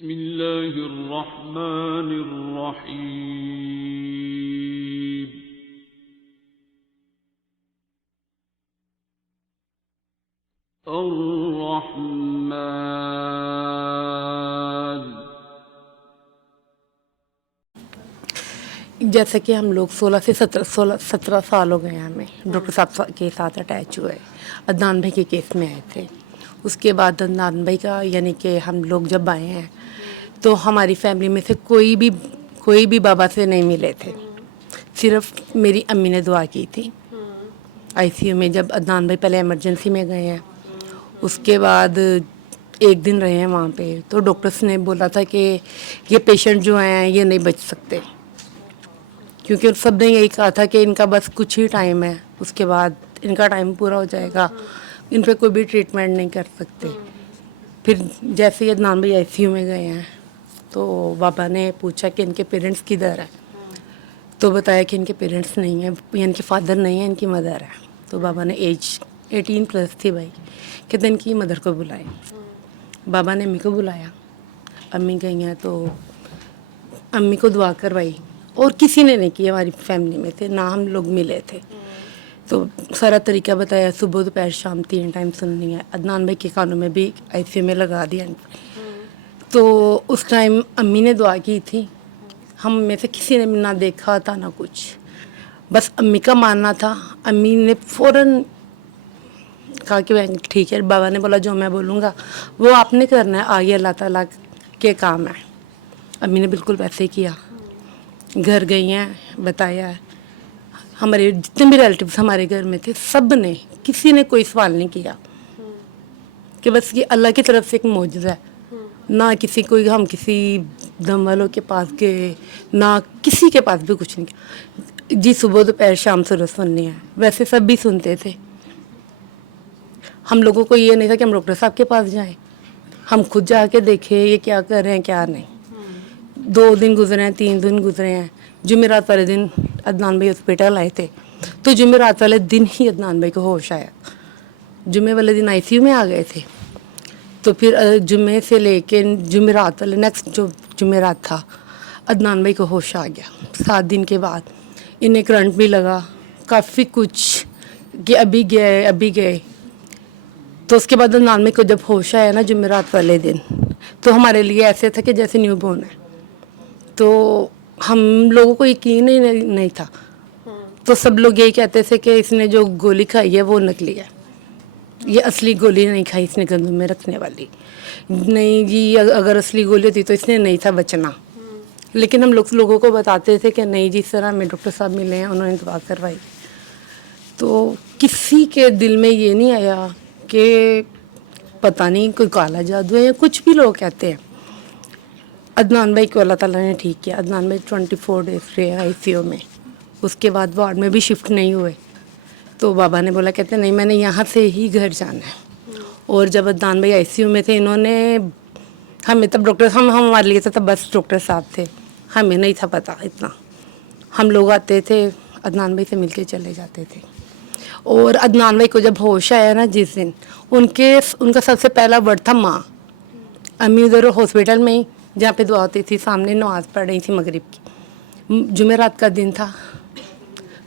بسم اللہ الرحمن الرحیم الرحمن. جیسا کہ ہم لوگ 17 سال ہو گئے ہیں ہمیں ڈاکٹر صاحب کے ساتھ اٹیچ ہوئے. عدنان بھائی کے کیس میں آئے تھے. اس کے بعد عدنان بھائی کا یعنی کہ ہم لوگ جب آئے ہیں تو ہماری فیملی میں سے کوئی بھی بابا سے نہیں ملے تھے. صرف میری امی نے دعا کی تھی آئی سی یو میں. جب عدنان بھائی پہلے ایمرجنسی میں گئے ہیں, اس کے بعد ایک دن رہے ہیں وہاں پہ, تو ڈاکٹرس نے بولا تھا کہ یہ پیشنٹ جو ہیں یہ نہیں بچ سکتے, کیونکہ سب نے یہی کہا تھا کہ ان کا بس کچھ ہی ٹائم ہے, اس کے بعد ان کا ٹائم پورا ہو جائے گا, ان پہ کوئی بھی ٹریٹمنٹ نہیں کر سکتے. پھر جیسے ہی عدنان بھائی آئی سی یو میں گئے ہیں تو بابا نے پوچھا کہ ان کے پیرنٹس کدھر ہیں, تو بتایا کہ ان کے پیرنٹس نہیں ہیں, ان کے فادر نہیں ہیں, ان کی مدر ہے. تو بابا نے ایج 18+ تھی بھائی, کہ ان کی مدر کو بلائے. بابا نے امی کو بلایا, امی گئی ہیں تو امی کو دعا کروائی, اور کسی نے نہیں کی ہماری فیملی میں تھے, نہ ہم لوگ ملے تھے. تو سارا طریقہ بتایا, صبح دوپہر شام 3 ٹائم سننی ہے. عدنان بھائی کے کانوں میں بھی آئی سی یو میں لگا دیا. تو اس ٹائم امی نے دعا کی تھی, ہم میں سے کسی نے نہ دیکھا تھا نہ کچھ, بس امی کا ماننا تھا. امی نے فوراً کہا کہ ٹھیک ہے. بابا نے بولا جو میں بولوں گا وہ آپ نے کرنا ہے, آگے اللہ تعالیٰ کے کام ہے. امی نے بالکل ویسے ہی کیا. گھر گئی ہیں, بتایا. ہمارے جتنے بھی ریلیٹیوز ہمارے گھر میں تھے, سب نے, کسی نے کوئی سوال نہیں کیا کہ بس یہ اللہ کی طرف سے ایک معجزہ ہے. نہ کسی کوئی ہم کسی دم والوں کے پاس گئے, نہ کسی کے پاس بھی کچھ نہیں کیا. جی صبح دوپہر شام سورج سننی ہے, ویسے سب بھی سنتے تھے. ہم لوگوں کو یہ نہیں تھا کہ ہم ڈاکٹر صاحب کے پاس جائیں, ہم خود جا کے دیکھیں یہ کیا کر رہے ہیں کیا نہیں. 2 دن گزرے ہیں, 3 دن گزرے ہیں. جمعرات والے دن عدنان بھائی ہاسپٹل آئے تھے, تو جمعرات والے دن ہی عدنان بھائی کو ہوش آیا. جمعے والے دن آئی سی یو میں آ گئے تھے. تو پھر جمعے سے لے کے جمعرات والے نیکسٹ جو جمعرات تھا, عدنان بھائی کو ہوش آ گیا. 7 دن کے بعد انہیں کرنٹ بھی لگا, کافی کچھ کہ ابھی گئے. تو اس کے بعد عدنان بھائی کو جب ہوش آیا نا جمعرات والے دن, تو ہمارے لیے ایسے تھا کہ جیسے نیو بورن ہے. تو ہم لوگوں کو یقین ہی نہیں تھا. تو سب لوگ یہی کہتے تھے کہ اس نے جو گولی کھائی ہے وہ نکلی ہے, یہ اصلی گولی نہیں کھائی اس نے گندم میں رکھنے والی. نہیں جی, اگر اصلی گولی ہوتی تو اس نے نہیں تھا بچنا. لیکن ہم لوگوں کو بتاتے تھے کہ نہیں جس طرح ہمیں ڈاکٹر صاحب ملے ہیں انہوں نے دعا کروائی. تو کسی کے دل میں یہ نہیں آیا کہ پتہ نہیں کوئی کالا جادو ہے, یا کچھ بھی لوگ کہتے ہیں. عدنان بھائی کو اللہ تعالیٰ نے ٹھیک کیا. عدنان بھائی 24 ڈیز رہے آئی سی یو میں. اس کے بعد وارڈ میں بھی شفٹ نہیں ہوئے. تو بابا نے بولا, کہتے نہیں میں نے یہاں سے ہی گھر جانا ہے. اور جب عدنان بھائی آئی سی یو میں تھے, انہوں نے ہمیں تب ڈاکٹر ہمارے لیے تب بس ڈاکٹر صاحب تھے, ہمیں نہیں تھا پتہ اتنا. ہم لوگ آتے تھے عدنان بھائی سے مل کے چلے جاتے تھے. اور عدنان بھائی کو جب ہوش آیا نا جس دن, ان کا سب سے پہلا ورڈ تھا ماں. امی ادھر ہاسپٹل میں ہی جہاں پہ دعا ہوتی تھی سامنے نماز پڑھ رہی تھی مغرب کی. جمعرات کا دن تھا,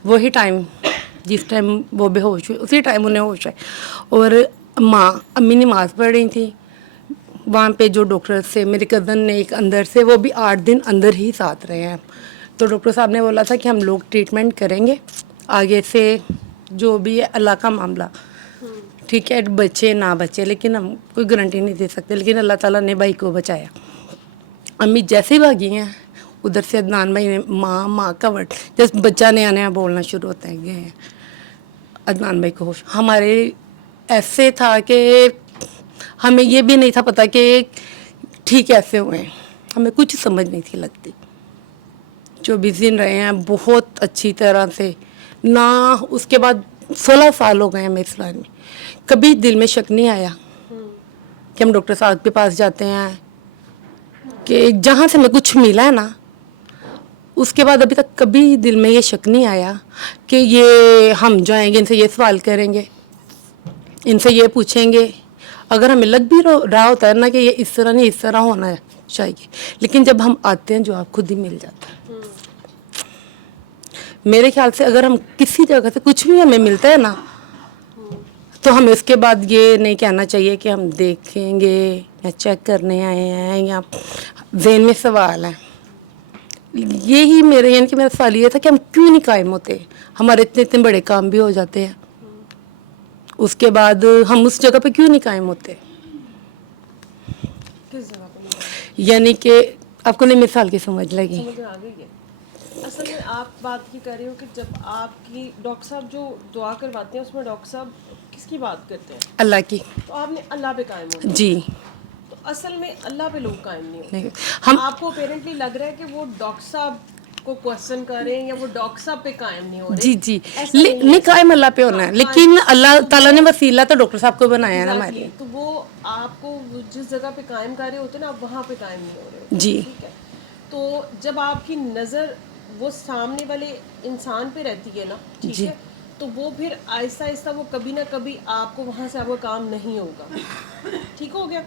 وہی ٹائم جس ٹائم وہ بے ہوش ہوئی اسی ٹائم انہیں ہوش ہے. اور امی نماز پڑھ رہی تھی وہاں پہ. جو ڈاکٹر سے میرے کزن نے ایک اندر سے, وہ بھی 8 دن اندر ہی ساتھ رہے ہیں. تو ڈاکٹر صاحب نے بولا تھا کہ ہم لوگ ٹریٹمنٹ کریں گے, آگے سے جو بھی ہے اللہ کا معاملہ, ٹھیک ہے بچے نہ بچے, لیکن ہم کوئی گارنٹی نہیں دے سکتے. لیکن اللہ تعالیٰ نے بھائی کو بچایا. امی جیسے ہی بھاگی ہیں, ادھر سے عدنان بھائی نے ماں کا ورڈ, جیسے بچہ نیا بولنا شروع ہوتا ہے گئے ہیں. عدنان بھائی کو ہوش ہمارے ایسے تھا کہ ہمیں یہ بھی نہیں تھا پتہ کہ ٹھیک ایسے ہوئے ہیں, ہمیں کچھ سمجھ نہیں تھی لگتی. 24 دن رہے ہیں بہت اچھی طرح سے. نہ اس کے بعد 16 سال ہو گئے ہیں ہمیں اس لائن میں, کبھی دل میں شک نہیں آیا کہ ہم ڈاکٹر صاحب کے پاس جاتے ہیں, کہ جہاں سے ہمیں کچھ ملا ہے نا, اس کے بعد ابھی تک کبھی دل میں یہ شک نہیں آیا کہ یہ ہم جائیں گے ان سے یہ سوال کریں گے, ان سے یہ پوچھیں گے, اگر ہمیں لگ بھی رہا ہوتا ہے نا کہ یہ اس طرح نہیں اس طرح ہونا چاہیے، لیکن جب ہم آتے ہیں جواب خود ہی مل جاتا ہے. میرے خیال سے اگر ہم کسی جگہ سے کچھ بھی ہمیں ملتا ہے نا تو ہمیں اس کے بعد یہ نہیں کہنا چاہیے کہ ہم دیکھیں گے یا چیک کرنے آئے ہیں یا ذہن میں سوال ہے. یہی میرے یعنی کہ میرا سوال یہ تھا کہ ہم کیوں نہیں قائم ہوتے، ہمارے اتنے اتنے بڑے کام بھی ہو جاتے ہیں، اس کے بعد ہم اس جگہ پہ کیوں نہیں قائم ہوتے. کس جگہ پہ نہیں؟ یعنی کہ آپ کو نہیں مثال کی سمجھ لگی. سمجھ میں آ گئی ہے. اصل میں آپ بات یہ کر رہے ہو کہ جب آپ کی ڈاکٹر صاحب جو دعا کرواتے ہیں اس میں ڈاکٹر صاحب کس کی بات کرتے ہیں؟ اللہ کی. تو آپ نے اللہ پہ قائم ہونا. جی. تو اصل میں اللہ پہ لوگ قائم نہیں ہوتے. ہم آپ کو اپیرنٹلی لگ رہا ہے کہ وہ ڈاکٹر صاحب کو کوشچن کر رہے ہیں یا وہ ڈاکٹر صاحب پہ قائم نہیں ہو رہے. جی جی ایسا نہیں قائم اللہ پہ ہونا ہے، لیکن اللہ تعالیٰ نے وسیلہ تو ڈاکٹر صاحب کو بنایا ہے نا ہمارے. تو وہ آپ کو جس جگہ پہ قائم کر رہے ہوتے ہیں نا آپ وہاں پہ قائم نہیں ہو رہے ہوتے. جی. ٹھیک ہے. تو جب آپ کی نظر وہ سامنے والے انسان پہ رہتی ہے نا، ٹھیک ہے، تو وہ پھر آہستہ آہستہ وہ کبھی نہ کبھی آپ کو وہاں سے آپ کا کام نہیں ہوگا. ٹھیک ہو گیا.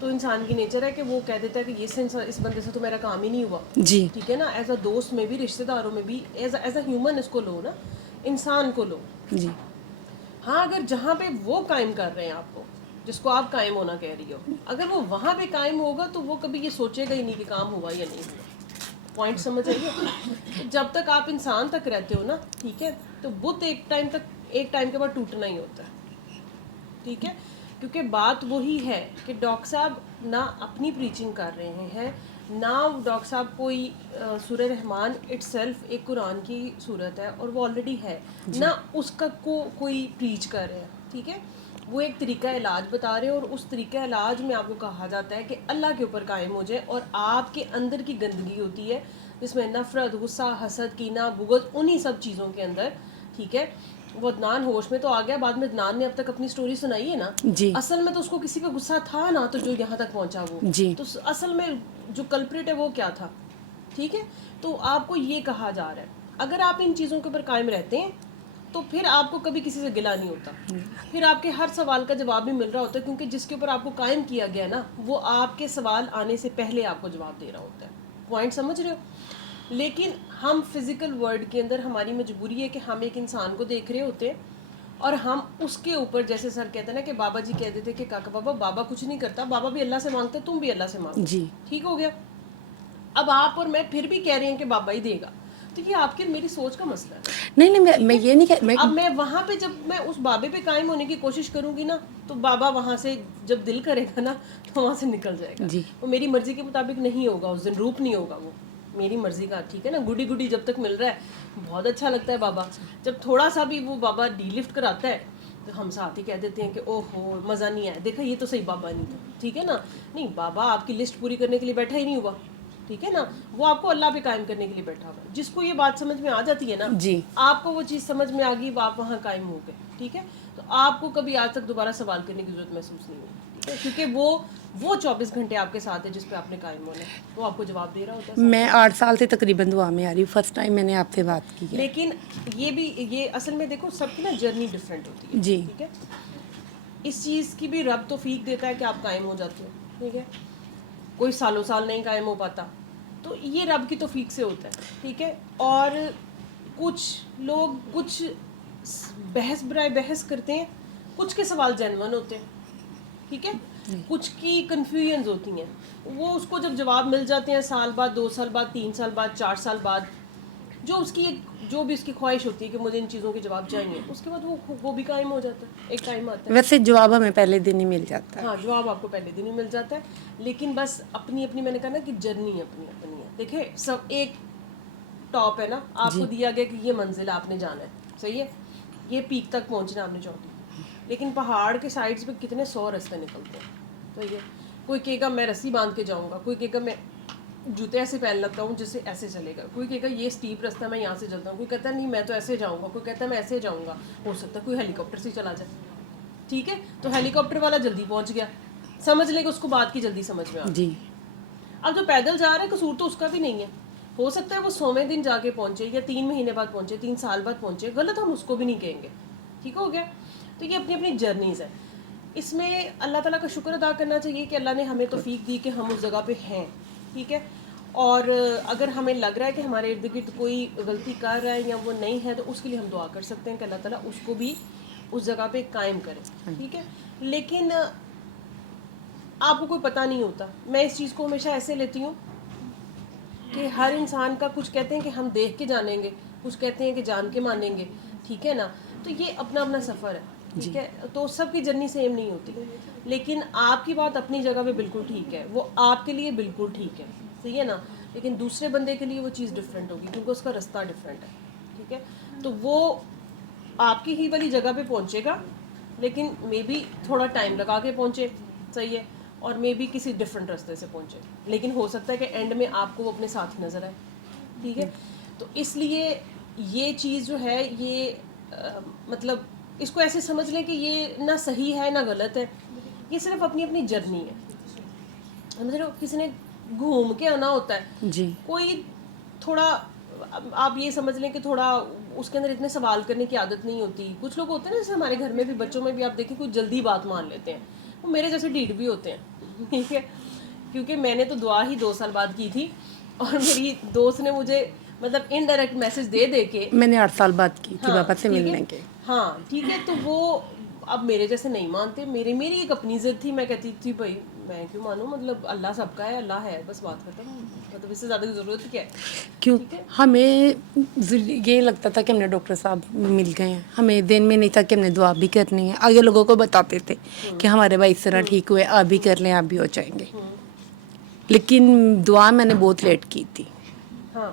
تو انسان کی نیچر ہے کہ وہ کہہ دیتا ہے کہ اس بندے سے تو میرا کام ہی نہیں ہوا. جی. ٹھیک ہے نا. ایز اے دوست میں بھی، رشتے داروں میں بھی، ایز اے ہیومن اس کو لو نا، انسان کو لو. جی. ہاں اگر جہاں پہ وہ قائم کر رہے ہیں آپ کو، جس کو آپ قائم ہونا کہہ رہی ہو، اگر وہ وہاں پہ قائم ہوگا تو وہ کبھی یہ سوچے گا ہی نہیں کہ کام ہوا یا نہیں ہوا. پوائنٹ سمجھ آئیے. جب تک آپ انسان تک رہتے ہو نا، ٹھیک ہے، تو بت ایک ٹائم کے بعد ٹوٹنا ہی ہوتا ہے. ٹھیک ہے. کیونکہ بات وہی ہے کہ ڈاکٹر صاحب نہ اپنی پریچنگ کر رہے ہیں، نہ ڈاکٹر صاحب کوئی سورہ رحمان اٹ سیلف ایک قرآن کی صورت ہے اور وہ آلریڈی ہے، نہ اس کا کوئی پریچ کر رہے ہیں. ٹھیک ہے. وہ ایک طریقہ علاج بتا رہے ہیں اور اس طریقہ علاج میں آپ کو کہا جاتا ہے کہ اللہ کے اوپر قائم ہو جائے اور آپ کے اندر کی گندگی ہوتی ہے جس میں نفرت، غصہ، حسد، کینہ، بغض، انہی سب چیزوں کے اندر. ٹھیک ہے. وہ عدنان ہوش میں تو آ گیا، بعد میں عدنان نے اب تک اپنی سٹوری سنائی ہے نا. جی. اصل میں تو اس کو کسی پہ غصہ تھا نا، تو جو یہاں تک پہنچا وہ. جی. تو اصل میں جو کلپریٹ ہے وہ کیا تھا. ٹھیک ہے. تو آپ کو یہ کہا جا رہا ہے اگر آپ ان چیزوں کے اوپر قائم رہتے ہیں تو پھر آپ کو کبھی کسی سے گلہ نہیں ہوتا، پھر آپ کے ہر سوال کا جواب بھی مل رہا ہوتا ہے، کیونکہ جس کے اوپر آپ کو قائم کیا گیا نا وہ آپ کے سوال آنے سے پہلے آپ کو جواب دے رہا ہوتا ہے. پوائنٹ سمجھ رہے ہو. لیکن ہم فزیکل ورلڈ کے اندر ہماری مجبوری ہے کہ ہم ایک انسان کو دیکھ رہے ہوتے ہیں اور ہم اس کے اوپر، جیسے سر کہتے ہیں نا کہ بابا جی کہتے تھے کہ کاکا بابا کچھ نہیں کرتا، بابا بھی اللہ سے مانگتے، تم بھی اللہ سے مانگو. جی. ٹھیک ہو گیا. اب آپ اور میں پھر بھی کہہ رہے ہیں کہ بابا ہی دے گا، تو یہ آپ کی میری سوچ کا مسئلہ ہے. نہیں میں یہ نہیں اب میں وہاں پہ جب میں اس بابے پہ قائم ہونے کی کوشش کروں گی نا تو بابا وہاں سے جب دل کرے گا نا تو وہاں سے نکل جائے گا. جی. وہ میری مرضی کے مطابق نہیں ہوگا، اس دن روپ نہیں ہوگا وہ میری مرضی کا. ٹھیک ہے نا. گڈی جب تک مل رہا ہے بہت اچھا لگتا ہے بابا. جب تھوڑا سا بھی وہ بابا ڈی لفٹ کراتا ہے تو ہم ساتھ ہی کہہ دیتے ہیں کہ اوہ ہو مزہ نہیں آیا، دیکھا یہ تو صحیح بابا نہیں تھا. ٹھیک ہے نا. نہیں، بابا آپ کی لسٹ پوری کرنے کے لیے بیٹھا ہی نہیں ہوا. ٹھیک ہے نا. وہ آپ کو اللہ پہ قائم کرنے کے لیے بیٹھا ہوا. جس کو یہ بات سمجھ میں آ جاتی ہے نا، جی. آپ کو وہ چیز سمجھ میں آ گئی، آپ وہاں قائم ہو گئے. ٹھیک ہے. تو آپ کو کبھی آج تک دوبارہ سوال کرنے کی ضرورت محسوس نہیں ہوئی. ٹھیک ہے. کیونکہ وہ 24 گھنٹے آپ کے ساتھ ہے جس پہ آپ نے قائم ہونا ہے، وہ آپ کو جواب دے رہا ہوتا ہے. میں 8 سال سے تقریباً دعا میں آ رہی ہوں، فرسٹ ٹائم میں نے آپ سے بات کی ہے. لیکن یہ اصل میں دیکھو سب کی نا جرنی ڈفرینٹ ہوتی ہے. جی. ٹھیک ہے. اس چیز کی بھی رب توفیق دیتا ہے کہ آپ قائم ہو جاتے ہو. ٹھیک ہے. کوئی سالوں سال نہیں قائم ہو پاتا، تو یہ رب کی توفیق سے ہوتا ہے. ٹھیک ہے. اور کچھ لوگ کچھ بحث برائے بحث کرتے ہیں، کچھ کے سوال جینون ہوتے ہیں. ٹھیک ہے. کچھ کی کنفیوژنز ہوتی ہیں، وہ اس کو جب جواب مل جاتے ہیں سال بعد، 2 سال بعد، 3 سال بعد، 4 سال بعد، جو بھی اس کی خواہش ہوتی ہے کہ مجھے ان چیزوں کے جواب چاہیے، اس کے بعد وہ بھی قائم ہو جاتا ہے. ایک ٹائم آتا ہے. ویسے جواب ہمیں پہلے دن ہی مل جاتا ہے. ہاں جواب آپ کو پہلے دن ہی مل جاتا ہے. لیکن بس اپنی میں نے کہا نا کہ جرنی اپنی ہے. دیکھیں سب ایک ٹاپ ہے نا، آپ کو دیا گیا کہ یہ منزل آپ نے جانا ہے، صحیح ہے، یہ پیک تک پہنچنا آپ نے چوٹی. لیکن پہاڑ کے سائڈس پہ کتنے 100 راستے نکلتے ہیں. صحیح ہے. کوئی کہے گا میں رسی باندھ کے جاؤں گا، کوئی کہے گا میں جوتے ایسے پہن لگتا ہوں جس سے ایسے چلے گا، کوئی کہے گا یہ اسٹیپ راستہ میں یہاں سے چلتا ہوں، کوئی کہتا ہے نہیں میں تو ایسے جاؤں گا، کوئی کہتا ہے میں ایسے جاؤں گا. ہو سکتا ہے کوئی ہیلی کاپٹر سے چلا جائے. ٹھیک ہے. تو ہیلی کاپٹر والا جلدی پہنچ گیا، سمجھ لے کہ اس کو بات کی جلدی سمجھ میں آ گئی. جی. اب جو پیدل جا رہا ہے قصور تو اس کا بھی نہیں ہے. ہو سکتا ہے وہ 100ویں دن جا کے پہنچے یا 3 مہینے بعد پہنچے، 3 سال بعد پہنچے، غلط ہم اس کو بھی نہیں کہیں گے. ٹھیک ہو گیا. تو یہ اپنی اپنی جرنیز ہے. اس میں اللہ تعالیٰ کا شکر ادا کرنا چاہیے کہ اللہ نے ہمیں توفیق دی کہ ہم اس جگہ پہ ہیں, ٹھیک ہے. اور اگر ہمیں لگ رہا ہے کہ ہمارے ارد گرد کوئی غلطی کر رہا ہے یا وہ نہیں ہے, تو اس کے لیے ہم دعا کر سکتے ہیں کہ اللہ تعالیٰ اس کو بھی اس جگہ پہ قائم کرے, ٹھیک ہے. لیکن آپ کو کوئی پتہ نہیں ہوتا. میں اس چیز کو ہمیشہ ایسے لیتی ہوں کہ ہر انسان کا, کچھ کہتے ہیں کہ ہم دیکھ کے جانیں گے, کچھ کہتے ہیں کہ جان کے مانیں گے, ٹھیک ہے نا. تو یہ اپنا اپنا سفر ہے, ٹھیک ہے. تو سب کی جرنی سیم نہیں ہوتی, لیکن آپ کی بات اپنی جگہ پہ بالکل ٹھیک ہے, وہ آپ کے لیے بالکل ٹھیک ہے, صحیح ہے نا. لیکن دوسرے بندے کے لیے وہ چیز ڈفرینٹ ہوگی, کیونکہ اس کا رستہ ڈفرینٹ ہے, ٹھیک ہے. تو وہ آپ کی ہی والی جگہ پہ پہنچے گا, لیکن مے بی تھوڑا ٹائم لگا کے پہنچے, صحیح ہے, اور مے بی کسی ڈفرینٹ راستے سے پہنچے, لیکن ہو سکتا ہے کہ اینڈ میں آپ کو وہ اپنے ساتھ نظر آئے, ٹھیک ہے. تو اس لیے یہ چیز جو ہے یہ مطلب اس کو ایسے سمجھ لیں کہ یہ نہ صحیح ہے نہ غلط ہے, یہ صرف اپنی اپنی جرنی ہے. سمجھ رہے ہو, کسی نے گھوم کے آنا ہوتا ہے, جی کوئی تھوڑا آپ یہ سمجھ لیں کہ تھوڑا اس کے اندر اتنے سوال کرنے کی عادت نہیں ہوتی. کچھ لوگ ہوتے ہیں نا, جیسے ہمارے گھر میں بھی, بچوں میں بھی آپ دیکھیں کچھ جلدی بات مان لیتے ہیں, وہ میرے جیسے ڈھیٹ بھی ہوتے ہیں, ٹھیک ہے. کیونکہ میں نے تو دعا ہی 2 سال بعد کی تھی, اور میری دوست نے مجھے مطلب انڈائریکٹ میسج دے دے کے, میں نے 8 سال بعد کی تھی پاپا سے ٹھیک ہے, ملنے کے. ہاں ٹھیک ہے. تو وہ اب میرے جیسے نہیں مانتے. میری ایک اپنی ضد تھی, میں کہتی تھی بھائی میں کیوں مانوں, مطلب اللہ سب کا ہے, اللہ ہے, بس بات ختم, مطلب اس سے زیادہ ضرورت کیا ہے. کیوں ہمیں یہ لگتا تھا کہ ہم نے ڈاکٹر صاحب مل گئے ہیں, ہمیں دن میں نہیں تھا کہ ہم نے دعا بھی کرنی ہے. آگے لوگوں کو بتاتے تھے کہ ہمارے بھائی اس طرح ٹھیک ہوئے, آپ بھی کر لیں, آپ بھی ہو جائیں گے. لیکن دعا میں نے بہت لیٹ کی تھی. ہاں,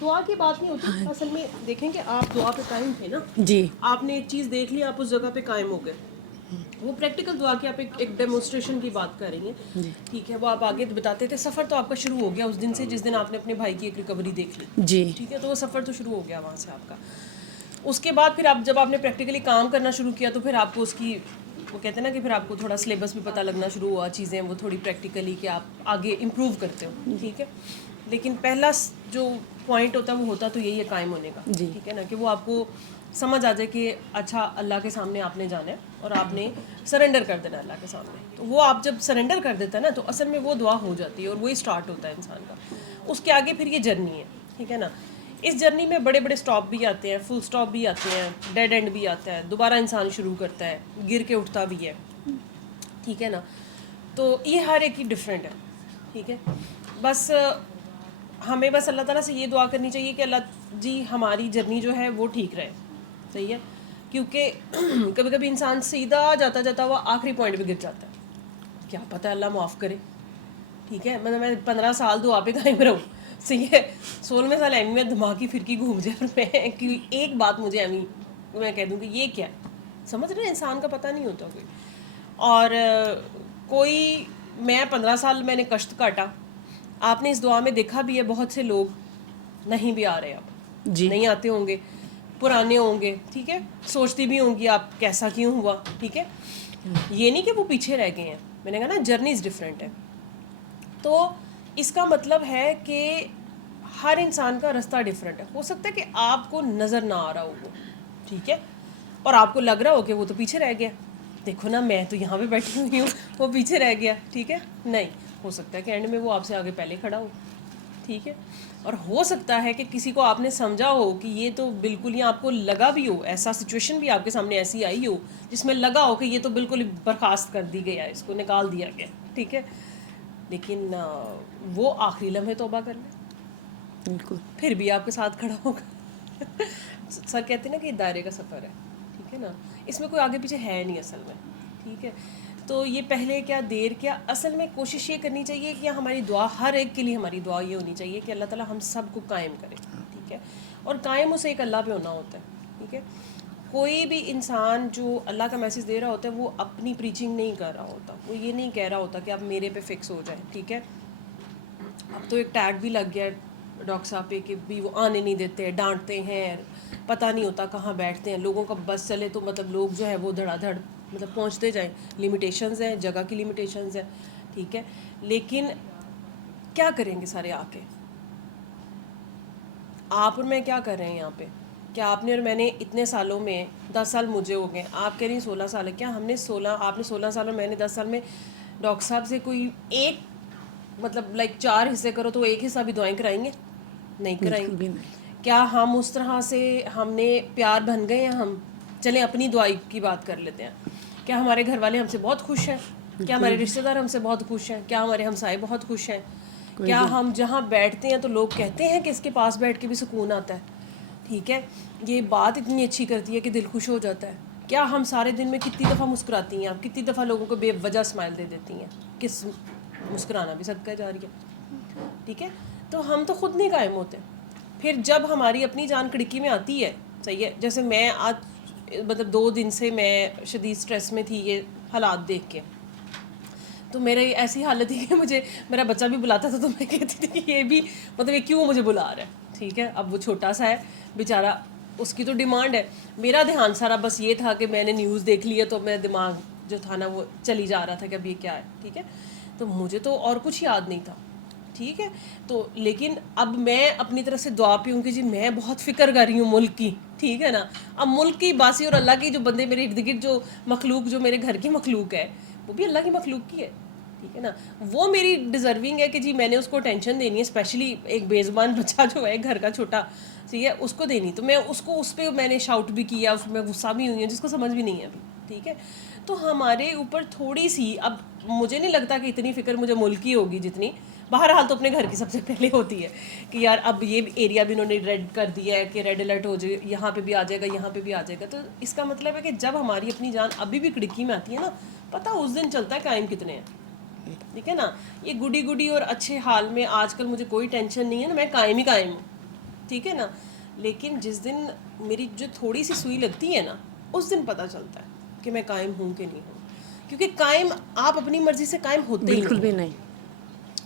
دعا کی بات نہیں ہوتی اصل میں. دیکھیں کہ آپ دعا پہ قائم تھے نا, جی آپ نے ایک چیز دیکھ لی, آپ اس جگہ پہ قائم ہو گئے. وہ پریکٹیکل دعا کی آپ ایک ڈیمونسٹریشن کی بات کر رہی ہیں, ٹھیک ہے. وہ آپ آگے بتاتے تھے. سفر تو آپ کا شروع ہو گیا اس دن سے جس دن آپ نے اپنے بھائی کی ایک ریکوری دیکھ لی, جی ٹھیک ہے. تو وہ سفر تو شروع ہو گیا وہاں سے آپ کا. اس کے بعد پھر آپ جب آپ نے پریکٹیکلی کام کرنا شروع کیا, تو پھر آپ کو اس کی, وہ کہتے ہیں نا کہ پھر آپ کو تھوڑا سلیبس بھی پتہ لگنا شروع ہوا, چیزیں وہ تھوڑی پریکٹیکلی کہ آپ آگے امپروو کرتے ہو, ٹھیک ہے. لیکن پہلا جو پوائنٹ ہوتا ہے وہ ہوتا تو یہی ہے قائم ہونے کا, جی ٹھیک ہے نا. کہ وہ آپ کو سمجھ آ جائے کہ اچھا اللہ کے سامنے آپ نے جانا ہے اور آپ نے سرنڈر کر دینا ہے اللہ کے سامنے. تو وہ آپ جب سرنڈر کر دیتا ہے نا, تو اصل میں وہ دعا ہو جاتی ہے, اور وہی اسٹارٹ ہوتا ہے انسان کا. اس کے آگے پھر یہ جرنی ہے, ٹھیک ہے نا. اس جرنی میں بڑے بڑے سٹاپ بھی آتے ہیں, فل سٹاپ بھی آتے ہیں, ڈیڈ اینڈ بھی آتا ہے, دوبارہ انسان شروع کرتا ہے, گر کے اٹھتا بھی ہے, ٹھیک ہے نا. تو یہ ہر ایک کی ڈفرینٹ ہے, ٹھیک ہے. بس ہمیں بس اللہ تعالیٰ سے یہ دعا کرنی چاہیے کہ اللہ جی ہماری جرنی جو ہے وہ ٹھیک رہے, صحیح ہے. کیونکہ کبھی کبھی انسان سیدھا جاتا جاتا وہ آخری پوائنٹ پہ گر جاتا ہے, کیا پتہ اللہ معاف کرے, ٹھیک ہے. مطلب میں 15 سال دعا پہ قائم رہوں, صحیح ہے. 16ویں سال ایمی میں دماغی فرقی گھوم جائے, اور میں ایک بات مجھے ایمی میں کہہ دوں کہ یہ کیا ہے, سمجھ رہے ہیں, انسان کا پتہ نہیں ہوتا کوئی. اور کوئی, میں 15 سال میں نے کشت کاٹا, آپ نے اس دعا میں دیکھا بھی ہے بہت سے لوگ نہیں بھی آ رہے, اب جی نہیں آتے ہوں گے, پرانے ہوں گے, ٹھیک ہے. سوچتی بھی ہوں گی آپ کیسا کیوں ہوا, ٹھیک ہے. یہ نہیں کہ وہ پیچھے رہ گئے ہیں, میں نے کہا نا جرنیز ڈفرینٹ ہے. تو اس کا مطلب ہے کہ ہر انسان کا رستہ ڈفرینٹ ہے. ہو سکتا ہے کہ آپ کو نظر نہ آ رہا ہو وہ, ٹھیک ہے, اور آپ کو لگ رہا ہو کہ وہ تو پیچھے رہ گیا, دیکھو نا میں تو یہاں پہ بیٹھی ہوئی ہوں, وہ پیچھے رہ گیا, ٹھیک ہے. نہیں, ہو سکتا ہے کہ اینڈ میں وہ آپ سے آگے پہلے کھڑا ہو, ٹھیک ہے. اور ہو سکتا ہے کہ کسی کو آپ نے سمجھا ہو کہ یہ تو بالکل ہی, آپ کو لگا بھی ہو, ایسا سچویشن بھی آپ کے سامنے ایسی آئی ہو جس میں لگا ہو کہ یہ تو بالکل ہی برخاست کر دی گیا, اس کو نکال دیا گیا, ٹھیک ہے. لیکن وہ آخری لمحے توبہ کر لیں, بالکل, پھر بھی آپ کے ساتھ کھڑا ہوگا. سر کہتے ہیں نا کہ یہ دائرے کا سفر ہے, ٹھیک ہے نا. اس میں کوئی آگے پیچھے ہے نہیں اصل میں, ٹھیک ہے. تو یہ پہلے کیا دیر کیا, اصل میں کوشش یہ کرنی چاہیے کہ ہماری دعا, ہر ایک کے لیے ہماری دعا یہ ہونی چاہیے کہ اللہ تعالیٰ ہم سب کو قائم کرے, ٹھیک ہے. اور قائم اسے ایک اللہ پہ ہونا ہوتا ہے, ٹھیک ہے. کوئی بھی انسان جو اللہ کا میسج دے رہا ہوتا ہے وہ اپنی پریچنگ نہیں کر رہا ہوتا, وہ یہ نہیں کہہ رہا ہوتا کہ اب میرے پہ فکس ہو جائے, ٹھیک ہے. اب تو ایک ٹیگ بھی لگ گیا ڈاکٹر صاحب پہ کہ بھی وہ آنے نہیں دیتے, ڈانٹتے ہیں, پتہ نہیں ہوتا کہاں بیٹھتے ہیں. لوگوں کا بس چلے تو مطلب لوگ جو ہے وہ دھڑا دھڑ مطلب پہنچتے جائیں. لمیٹیشنز ہیں, جگہ کی لمیٹیشنز ہیں, ٹھیک ہے. لیکن کیا کریں گے سارے آ کے, آپ اور میں کیا کر رہے ہیں یہاں پہ, کیا آپ نے اور میں نے اتنے سالوں میں 10 سال مجھے ہو گئے, آپ کہہ رہی ہیں 16 سال ہے, کیا ہم نے 16, آپ نے 16 سال اور میں نے 10 سال میں ڈاکٹر صاحب سے کوئی ایک مطلب لائک 4 حصے کرو تو ایک حصہ بھی دعائیں کرائیں گے؟ نہیں کرائیں بالکل بھی گے. نہیں. کیا ہم اس طرح سے ہم نے پیار بن گئے ہیں ہم؟ چلیں اپنی دعائی کی بات کر لیتے ہیں. کیا ہمارے گھر والے ہم سے بہت خوش ہیں؟ کیا ہمارے رشتہ دار ہم سے بہت خوش ہیں؟ کیا ہمارے ہمسائے بہت خوش ہیں؟ کیا ہم جہاں بیٹھتے ہیں تو لوگ کہتے ہیں کہ اس کے پاس بیٹھ کے بھی سکون آتا ہے؟ ٹھیک ہے, یہ بات اتنی اچھی کرتی ہے کہ دل خوش ہو جاتا ہے. کیا ہم سارے دن میں کتنی دفعہ مسکراتی ہیں, آپ کتنی دفعہ لوگوں کو بے وجہ اسمائل دے دیتی ہیں؟ کس مسکرانا بھی صدقہ جاری ہے. ٹھیک ہے, تو ہم تو خود نہیں قائم ہوتے. پھر جب ہماری اپنی جان کڑکی میں آتی ہے, صحیح ہے, جیسے میں آج مطلب 2 دن سے میں شدید سٹریس میں تھی یہ حالات دیکھ کے, تو میرے ایسی حالت تھی کہ مجھے میرا بچہ بھی بلاتا تھا تو میں کہتی تھی کہ یہ بھی مطلب یہ کیوں مجھے بلا رہا ہے. ٹھیک ہے, اب وہ چھوٹا سا ہے بیچارہ, اس کی تو ڈیمانڈ ہے. میرا دھیان سارا بس یہ تھا کہ میں نے نیوز دیکھ لی ہے تو میرا دماغ جو تھا نا وہ چلی جا رہا تھا کہ اب یہ کیا ہے. ٹھیک ہے, تو مجھے تو اور کچھ یاد نہیں تھا. ٹھیک ہے, تو لیکن اب میں اپنی طرف سے دعا پی ہوں کہ جی میں بہت فکر کر رہی ہوں ملک کی. ٹھیک ہے نا, اب ملک کی باسی اور اللہ کی جو بندے میرے ارد گرد جو مخلوق جو میرے گھر کی مخلوق ہے وہ بھی اللہ کی مخلوق کی ہے. ٹھیک ہے نا, وہ میری ڈیزرونگ ہے کہ جی میں نے اس کو ٹینشن دینی ہے, اسپیشلی ایک بے زبان بچہ جو ہے گھر کا چھوٹا, ٹھیک ہے, اس کو دینی. تو میں اس کو اس پہ میں نے شاؤٹ بھی کیا, اس میں غصہ بھی ہوئی ہے جس کو سمجھ بھی نہیں ہے ابھی. ٹھیک ہے, تو ہمارے اوپر تھوڑی سی, اب مجھے نہیں لگتا کہ اتنی فکر مجھے ملک کی ہوگی جتنی بہرحال تو اپنے گھر کی سب سے پہلے ہوتی ہے کہ یار اب یہ ایریا بھی انہوں نے ریڈ کر دیا ہے کہ ریڈ الرٹ ہو جائے, یہاں پہ بھی آ جائے گا, یہاں پہ بھی آ جائے گا. تو اس کا مطلب ہے کہ جب ہماری اپنی جان ابھی بھی کھڑکی میں آتی ہے نا, پتہ اس دن چلتا ہے قائم کتنے ہیں. ٹھیک ہے نا, یہ گڈی گڈی اور اچھے حال میں آج کل مجھے کوئی ٹینشن نہیں ہے نا, میں قائم ہی قائم ہوں. ٹھیک ہے نا, لیکن جس دن میری جو تھوڑی سی سوئی لگتی ہے نا, اس دن پتہ چلتا ہے کہ میں قائم ہوں کہ نہیں ہوں. کیونکہ قائم آپ اپنی مرضی سے قائم ہوتے ہی بالکل نہیں بھی ہیں. نہیں.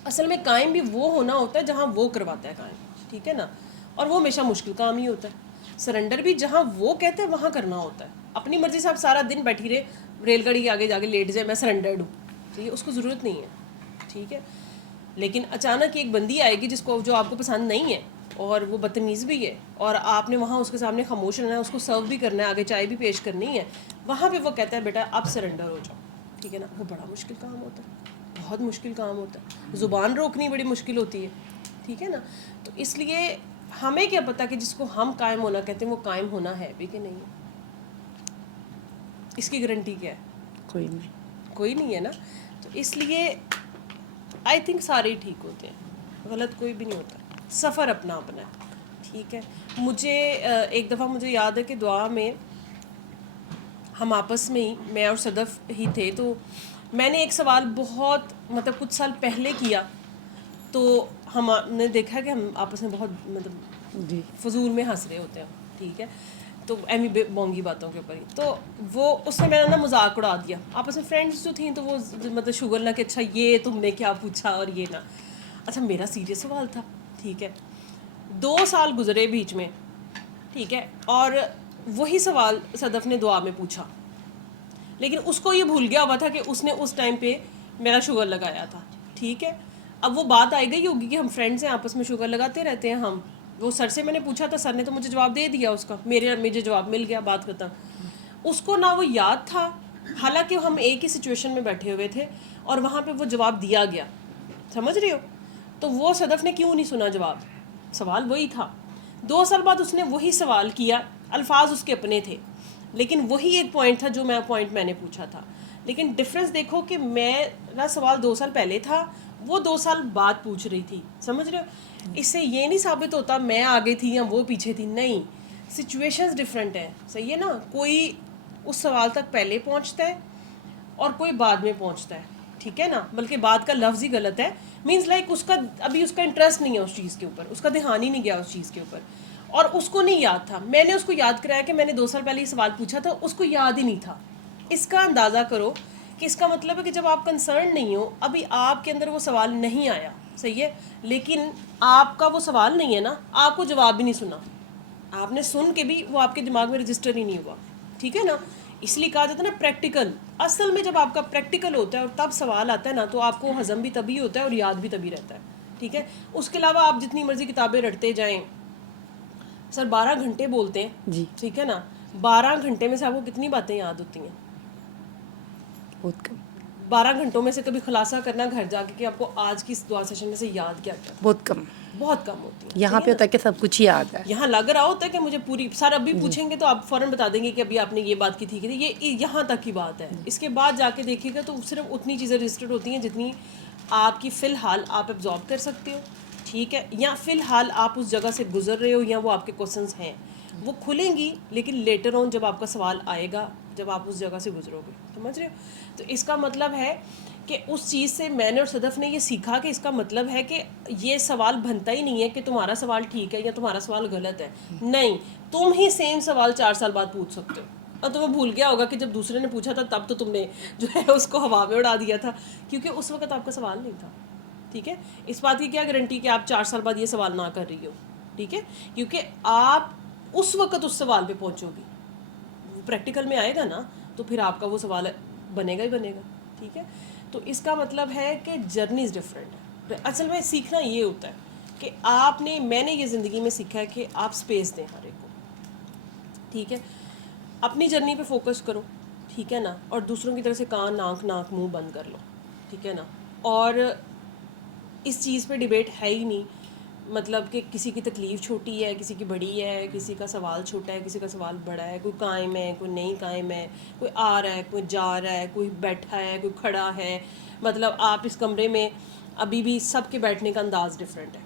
اصل میں قائم بھی وہ ہونا ہوتا ہے جہاں وہ کرواتا ہے قائم. ٹھیک ہے نا, اور وہ ہمیشہ مشکل کام ہی ہوتا ہے. سرنڈر بھی جہاں وہ کہتے ہیں وہاں کرنا ہوتا ہے. اپنی مرضی سے آپ سارا دن بیٹھی رہے, ریل گاڑی کے آگے جا کے لیٹ جائے میں سرنڈرڈ ہوں, ٹھیک ہے, اس کو ضرورت نہیں ہے. ٹھیک ہے, لیکن اچانک ایک بندی آئے گی جس کو جو آپ کو پسند نہیں ہے اور وہ بدتمیز بھی ہے, اور آپ نے وہاں اس کے سامنے خاموش رہنا ہے, اس کو سرو بھی کرنا ہے, آگے چائے بھی پیش کرنی ہے, وہاں پہ وہ کہتا ہے بیٹا آپ سرنڈر ہو جاؤ. ٹھیک ہے نا, وہ بڑا مشکل کام ہوتا ہے, بہت مشکل کام ہوتا ہے. زبان روکنی بڑی مشکل ہوتی ہے. ٹھیک ہے نا, تو اس لیے ہمیں کیا پتہ کہ جس کو ہم قائم ہونا کہتے ہیں وہ قائم ہونا ہے بھی کہ نہیں ہے. اس کی گارنٹی کیا ہے؟ کوئی نہیں. کوئی نہیں ہے نا. تو اس لیے آئی تھنک سارے ہی ٹھیک ہوتے ہیں, غلط کوئی بھی نہیں ہوتا. سفر اپنا اپنا ہے. ٹھیک ہے, مجھے ایک دفعہ مجھے یاد ہے کہ دعا میں ہم آپس میں ہی, میں اور صدف ہی تھے, تو میں نے ایک سوال بہت مطلب کچھ سال پہلے کیا, تو ہم نے دیکھا کہ ہم آپس میں بہت مطلب جی فضول میں ہنس رہے ہوتے ہیں. ٹھیک ہے, تو ایمی بونگی باتوں کے اوپر ہی, تو وہ اس نے میرا نا مذاق اڑا دیا. آپس میں فرینڈس جو تھیں تو وہ مطلب شوگر نہ کہ اچھا یہ تم نے کیا پوچھا اور یہ نا, اچھا میرا سیریس سوال تھا. ٹھیک ہے, 2 سال گزرے بیچ میں. ٹھیک ہے, اور وہی سوال صدف نے دعا میں پوچھا, لیکن اس کو یہ بھول گیا ہوا تھا کہ اس نے اس ٹائم پہ میرا شوگر لگایا تھا. ٹھیک ہے, اب وہ بات آئی گئی ہوگی کہ ہم فرینڈس ہیں, آپس میں شوگر لگاتے رہتے ہیں ہم. وہ سر سے میں نے پوچھا تھا, سر نے تو مجھے جواب دے دیا اس کا, مجھے جواب مل گیا, بات ختم. اس کو نہ وہ یاد تھا, حالانکہ ہم ایک ہی سچویشن میں بیٹھے ہوئے تھے اور وہاں پہ وہ جواب دیا گیا. سمجھ رہے ہو؟ تو وہ صدف نے کیوں نہیں سنا جواب, سوال وہی تھا. 2 سال بعد اس نے وہی سوال کیا, الفاظ اس کے اپنے تھے, لیکن وہی ایک پوائنٹ تھا جو میں نے پوچھا تھا. لیکن ڈفرینس دیکھو کہ میرا سوال 2 سال پہلے تھا, وہ 2 سال بعد پوچھ رہی تھی. سمجھ رہے ہو؟ اس سے یہ نہیں ثابت ہوتا میں آگے تھی یا وہ پیچھے تھی, نہیں, سچویشنز ڈفرینٹ ہیں. صحیح ہے نا, کوئی اس سوال تک پہلے پہنچتا ہے اور کوئی بعد میں پہنچتا ہے. ٹھیک ہے نا, بلکہ بعد کا لفظ ہی غلط ہے, مینس لائک اس کا ابھی اس کا انٹرسٹ نہیں ہے اس چیز کے اوپر, اس کا دھیان ہی نہیں گیا اس چیز کے اوپر, اور اس کو نہیں یاد تھا. میں نے اس کو یاد کرایا کہ میں نے 2 سال پہلے یہ سوال پوچھا تھا, اس کو یاد ہی نہیں تھا. اس کا اندازہ کرو کہ اس کا مطلب ہے کہ جب آپ کنسرن نہیں ہو, ابھی آپ کے اندر وہ سوال نہیں آیا, صحیح ہے, لیکن آپ کا وہ سوال نہیں ہے نا, آپ کو جواب بھی نہیں سنا, آپ نے سن کے بھی وہ آپ کے دماغ میں رجسٹر ہی نہیں ہوا. ٹھیک ہے نا, اس لیے کہا جاتا ہے نا پریکٹیکل. اصل میں جب آپ کا پریکٹیکل ہوتا ہے اور تب سوال آتا ہے نا, تو آپ کو ہضم بھی تبھی ہوتا ہے اور یاد بھی تبھی رہتا ہے. ٹھیک ہے, اس کے علاوہ آپ جتنی مرضی کتابیں رٹتے جائیں, سر 12 گھنٹے بولتے ہیں جی ٹھیک ہے نا, 12 گھنٹے میں سے آپ کو کتنی باتیں یاد ہوتی ہیں؟ بہت کم, 12 گھنٹوں میں سے کبھی خلاصہ کرنا گھر جا کے کہ آپ کو آج کی اس دعا سیشن میں سے یاد کیا کیا؟ بہت کم. بہت کم ہوتی ہیں. یہاں پہ ہوتا ہے کہ سب کچھ یاد ہے. یہاں لگ رہا ہوتا ہے کہ مجھے پوری سر ابھی پوچھیں گے تو آپ فوراً بتا دیں گے کہ ابھی آپ نے یہ بات کی تھی کہ یہ یہاں تک کی بات ہے. اس کے بعد جا کے دیکھیے گا تو صرف اتنی چیزیں رجسٹرڈ ہوتی ہیں جتنی آپ کی فی الحال آپ ایبزارب کر سکتے ہو, ٹھیک ہے, یا فی الحال آپ اس جگہ سے گزر رہے ہو یا وہ آپ کے کوشچنس ہیں وہ کھلیں گی, لیکن لیٹر آن جب آپ کا سوال آئے گا جب آپ اس جگہ سے گزرو گے, سمجھ رہے ہو؟ تو اس کا مطلب ہے کہ اس چیز سے میں نے اور صدف نے یہ سیکھا کہ اس کا مطلب ہے کہ یہ سوال بنتا ہی نہیں ہے کہ تمہارا سوال ٹھیک ہے یا تمہارا سوال غلط ہے, نہیں, تم ہی سیم سوال 4 سال بعد پوچھ سکتے ہو. اور تمہیں بھول گیا ہوگا کہ جب دوسرے نے پوچھا تھا تب تو تم نے جو ہے اس کو ہوا میں اڑا دیا تھا, کیونکہ اس وقت آپ کا سوال نہیں تھا. ٹھیک ہے, اس بات کی کیا گارنٹی کہ آپ 4 سال بعد یہ سوال نہ کر رہی ہو, ٹھیک ہے, کیونکہ آپ اس وقت اس سوال پہ پہنچو گی, پریکٹیکل میں آئے گا نا تو پھر آپ کا وہ سوال بنے گا ہی بنے گا. ٹھیک ہے, تو اس کا مطلب ہے کہ جرنیز ڈفرینٹ ہے. اصل میں سیکھنا یہ ہوتا ہے کہ آپ نے, میں نے یہ زندگی میں سیکھا ہے کہ آپ سپیس دیں ہر ایک کو, ٹھیک ہے, اپنی جرنی پہ فوکس کرو, ٹھیک ہے نا, اور دوسروں کی طرف سے کان آنکھ ناک منہ بند کر لو, ٹھیک ہے نا. اور اس چیز پہ ڈبیٹ ہے ہی نہیں, مطلب کہ کسی کی تکلیف چھوٹی ہے, کسی کی بڑی ہے, کسی کا سوال چھوٹا ہے, کسی کا سوال بڑا ہے, کوئی قائم ہے, کوئی نہیں قائم ہے, کوئی آ رہا ہے, کوئی جا رہا ہے, کوئی بیٹھا ہے, کوئی کھڑا ہے. مطلب آپ اس کمرے میں ابھی بھی سب کے بیٹھنے کا انداز ڈفرینٹ ہے,